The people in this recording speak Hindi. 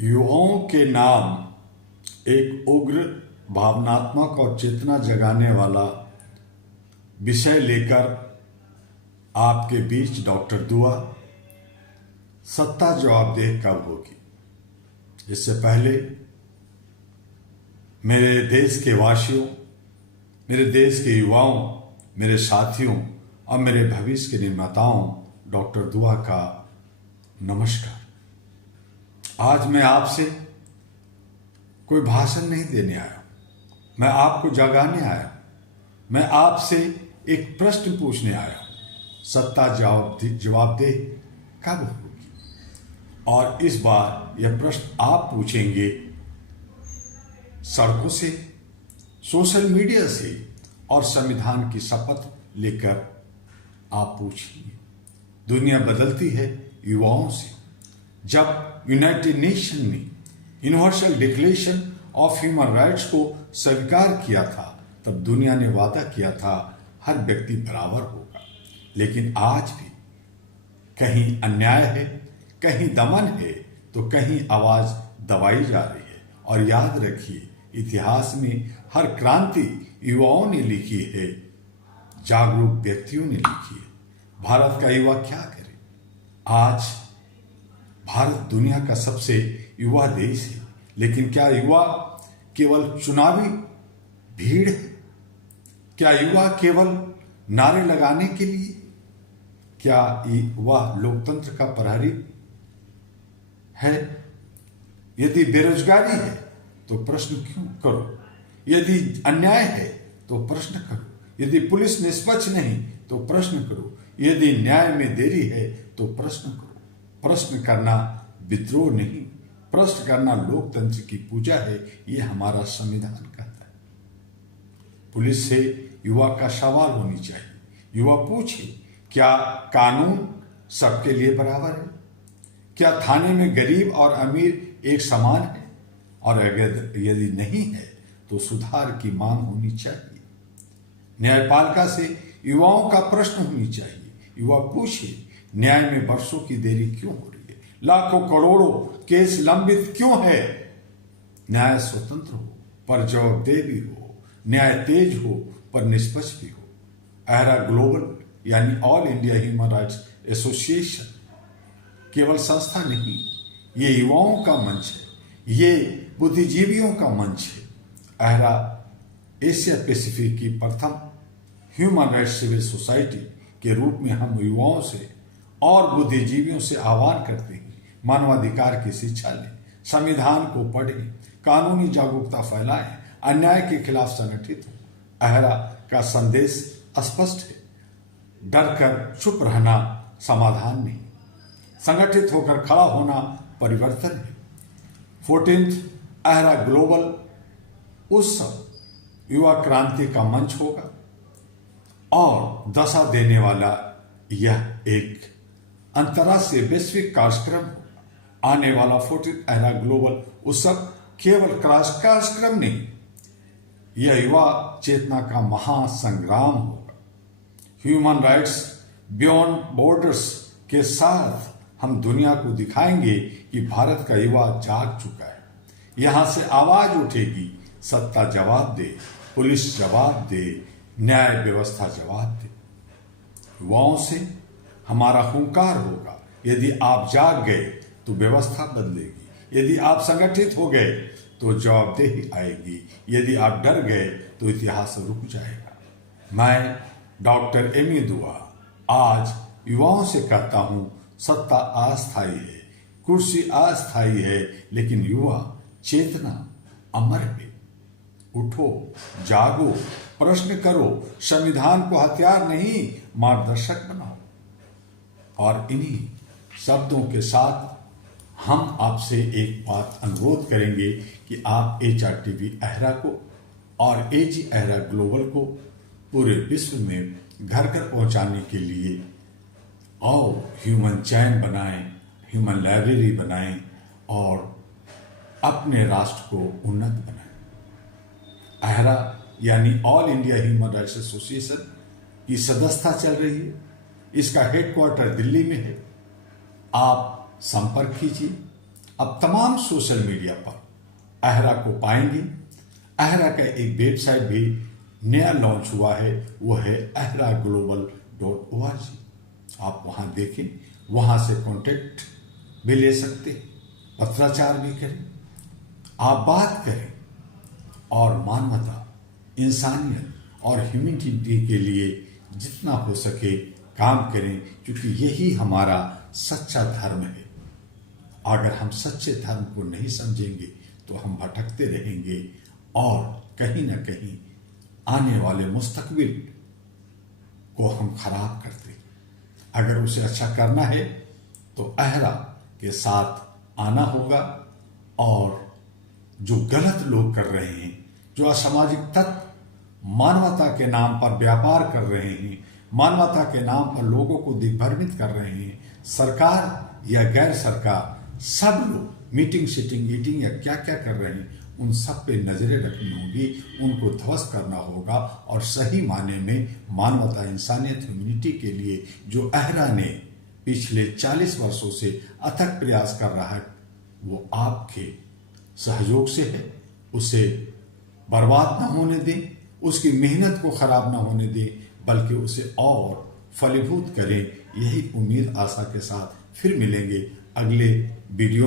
युवाओं के नाम एक उग्र भावनात्मक और चेतना जगाने वाला विषय लेकर आपके बीच डॉक्टर दुआ। सत्ता जवाबदेह कब होगी? इससे पहले मेरे देश के वासियों, मेरे देश के युवाओं, मेरे साथियों और मेरे भविष्य के निर्माताओं डॉक्टर दुआ का नमस्कार। आज मैं आपसे कोई भाषण नहीं देने आया, मैं आपको जगाने आया। मैं आपसे एक प्रश्न पूछने आया हूं, सत्ता जवाबदेह कब होगी? और इस बार यह प्रश्न आप पूछेंगे सड़कों से, सोशल मीडिया से और संविधान की शपथ लेकर आप पूछेंगे। दुनिया बदलती है युवाओं से। जब यूनाइटेड नेशन ने universal declaration of human rights को स्वीकार किया था, तब दुनिया ने वादा किया था हर व्यक्ति बराबर होगा। लेकिन आज भी कहीं अन्याय है, कहीं दमन है, तो कहीं आवाज दबाई जा रही है। और याद रखिए, इतिहास में हर क्रांति युवाओं ने लिखी है, जागरूक व्यक्तियों ने लिखी है। भारत का युवा क्या करे? आज भारत दुनिया का सबसे युवा देश है, लेकिन क्या युवा केवल चुनावी भीड़ है? क्या युवा केवल नारे लगाने के लिए? क्या युवा लोकतंत्र का प्रहरी है? यदि बेरोजगारी है तो प्रश्न क्यों करो? यदि अन्याय है तो प्रश्न करो। यदि पुलिस निष्पक्ष नहीं तो प्रश्न करो। यदि न्याय में देरी है तो प्रश्न करो। प्रश्न करना विद्रोह नहीं, प्रश्न करना लोकतंत्र की पूजा है, ये हमारा संविधान कहता है। पुलिस से युवा का सवाल होनी चाहिए। युवा पूछे, क्या कानून सबके लिए बराबर है? क्या थाने में गरीब और अमीर एक समान है? और अगर यदि नहीं है तो सुधार की मांग होनी चाहिए। न्यायपालिका से युवाओं का प्रश्न होनी चाहिए। युवा पूछे, न्याय में वर्षों की देरी क्यों हो रही है? लाखों करोड़ों केस लंबित क्यों है? न्याय स्वतंत्र हो पर जवाबदेह भी हो, न्याय तेज हो पर निष्पक्ष भी हो। अहरा ग्लोबल यानी all India human rights association केवल संस्था नहीं, ये युवाओं का मंच है, ये बुद्धिजीवियों का मंच है। अहरा एशिया पैसिफिक की प्रथम ह्यूमन राइट्स सिविल सोसाइटी के रूप में हम युवाओं से और बुद्धिजीवियों से आह्वान करते हैं, मानवाधिकार की शिक्षा लें, संविधान को पढ़ें, कानूनी जागरूकता फैलाएं, अन्याय के खिलाफ संगठित हो। अहरा का संदेश स्पष्ट है, डर कर चुप रहना समाधान नहीं, संगठित होकर खड़ा होना परिवर्तन है। 14th अहरा ग्लोबल उत्सव युवा क्रांति का मंच होगा और दशा देने वाला यह एक अंतर्राष्ट्रीय वैश्विक कार्यक्रम होगा। आने वाला 14th अहरा ग्लोबल उत्सव केवल कार्यक्रम नहीं, यह युवा चेतना का महासंग्राम होगा। ह्यूमन राइट्स बियॉन्ड बॉर्डर्स के साथ हम दुनिया को दिखाएंगे कि भारत का युवा जाग चुका है। यहां से आवाज उठेगी, सत्ता जवाब दे, पुलिस जवाब दे, न्याय व्यवस्था जवाब दे। युवाओं से हमारा हुंकार होगा। यदि आप जाग गए तो व्यवस्था बदलेगी। यदि आप संगठित हो गए तो जवाबदेही आएगी। यदि आप डर गए तो इतिहास रुक जाएगा। मैं डॉक्टर एमी दुआ आज युवाओं से कहता हूं, सत्ता अस्थायी है, कुर्सी अस्थायी है, लेकिन युवा चेतना अमर है। उठो, जागो, प्रश्न करो, संविधान को हथियार नहीं मार्गदर्शक बनाओ। और इन्हीं शब्दों के साथ हम आपसे एक बात अनुरोध करेंगे कि आप HRTV अहरा को और AG अहरा ग्लोबल को पूरे विश्व में घर घर पहुंचाने के लिए आओ, ह्यूमन चैन बनाएं, ह्यूमन लाइब्रेरी बनाएं और अपने राष्ट्र को उन्नत बनाएं। अहरा यानी all India human rights association की सदस्यता चल रही है। इसका हेडक्वार्टर दिल्ली में है। आप संपर्क कीजिए, अब तमाम सोशल मीडिया पर अहरा को पाएंगे। अहरा का एक वेबसाइट भी नया लॉन्च हुआ है, वो है ahraglobal.org। आप वहां देखें, वहां से कांटेक्ट भी ले सकते, पत्राचार भी करें, आप बात करें और मानवता, इंसानियत और ह्यूमैनिटी के लिए जितना हो सके काम करें, क्योंकि यही हमारा सच्चा धर्म है। अगर हम सच्चे धर्म को नहीं समझेंगे तो हम भटकते रहेंगे और कहीं ना कहीं आने वाले मुस्तकबिल को हम खराब करते। अगर उसे अच्छा करना है तो अहरा के साथ आना होगा, और जो गलत लोग कर रहे हैं, जो असामाजिक तत्व मानवता के नाम पर व्यापार कर रहे हैं, मानवता के नाम पर लोगों को दिग्भ्रमित कर रहे हैं, सरकार या गैर सरकार सब लोग मीटिंग सीटिंग ईटिंग या क्या क्या कर रहे हैं, उन सब पे नजरें रखनी होगी, उनको ध्वस्त करना होगा। और सही माने में मानवता, इंसानियत, ह्यूमैनिटी के लिए जो अहरा ने पिछले 40 वर्षों से अथक प्रयास कर रहा है, वो आपके सहयोग से है। उसे बर्बाद ना होने दें, उसकी मेहनत को खराब ना होने दें, बल्कि उसे और फलीभूत करें। यही उम्मीद आशा के साथ फिर मिलेंगे अगले वीडियो।